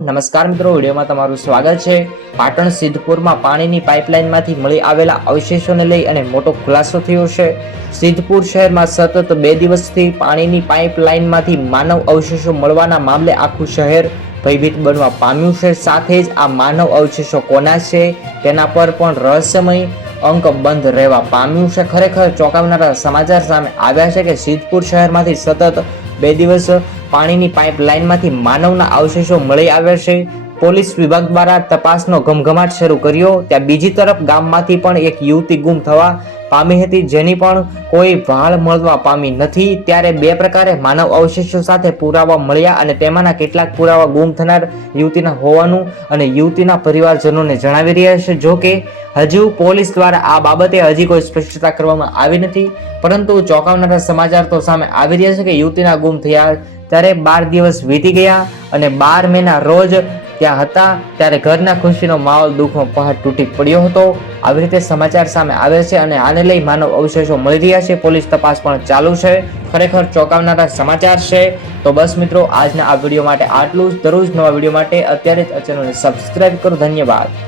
નમસ્કાર મિત્રો, વિડીયોમાં તમારું સ્વાગત છે। પાટણ સિદ્ધપુરમાં પાણીની પાઇપલાઇનમાંથી મળી આવેલા અવશેષોને લઈ અને મોટો ખુલાસો થયો છે। સિદ્ધપુર શહેરમાં સતત 2 દિવસથી પાણીની પાઇપલાઇનમાંથી માનવ અવશેષો મળવાના મામલે આખું શહેર ભયભીત બનવા પામ્યું છે। સાથે જ આ માનવ અવશેષો કોના છે તેના પર પણ રહસ્યમય અંક બંધ રહેવા પામ્યું છે। ખરેખર ચોંકાવનારા સમાચાર સામે આવ્યા છે કે સિદ્ધપુર શહેરમાંથી સતત 2 દિવસ પાણીની પાઇપલાઇનમાંથી માનવના અવશેષો મળી આવ્યા છે। પોલીસ વિભાગ દ્વારા તપાસનો ઘમઘમાટ શરૂ કર્યો। ત્યાં બીજી તરફ ગામમાંથી પણ એક યુવતી ગુમ થવા પામી હતી, જેની પણ કોઈ ભાળ મળવા પામી નથી। ત્યારે 2 પ્રકારે માનવ અવશેષો સાથે પુરાવા મળ્યા અને તેમાંના કેટલાક પુરાવા ગુમ થનાર યુવતીના હોવાનું અને યુવતીના પરિવારજનોને જણાવી રહ્યા છે। જો કે હજુ પોલીસ દ્વારા આ બાબતે હજી કોઈ સ્પષ્ટતા કરવામાં આવી નથી, પરંતુ ચોંકાવનારા સમાચાર તો સામે આવી રહ્યા છે કે યુવતીના ગુમ થયા ત્યારે 12 દિવસ વીતી ગયા અને 12 મેના રોજ ત્યાં હતા ત્યારે ઘરના ખુશીનો માહોલ દુઃખનો પહાડ તૂટી પડ્યો હતો। આવી રીતે સમાચાર સામે આવે છે અને આને લઈ માનવ અવશેષો મળી રહ્યા છે। પોલીસ તપાસ પણ ચાલુ છે। ખરેખર ચોંકાવનારા સમાચાર છે। તો બસ મિત્રો, આજના આ વિડીયો માટે આટલું જ। દરરોજ નવા વિડીયો માટે અત્યારે જ આ ચેનલને સબસ્ક્રાઇબ કરો। ધન્યવાદ।